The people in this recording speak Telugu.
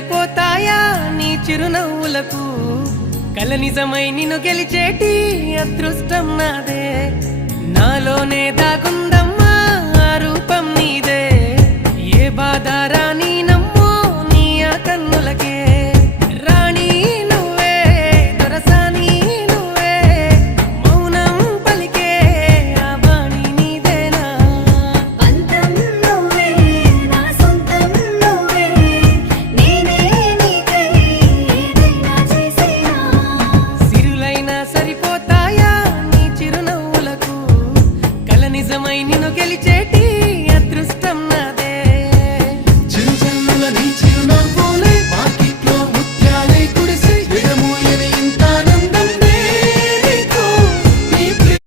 సరిపోతాయా నీ చిరునవ్వులకు కల నిజమై నిన్ను గెలిచేటి అదృష్టం నాదే నాలోనే దాగుందా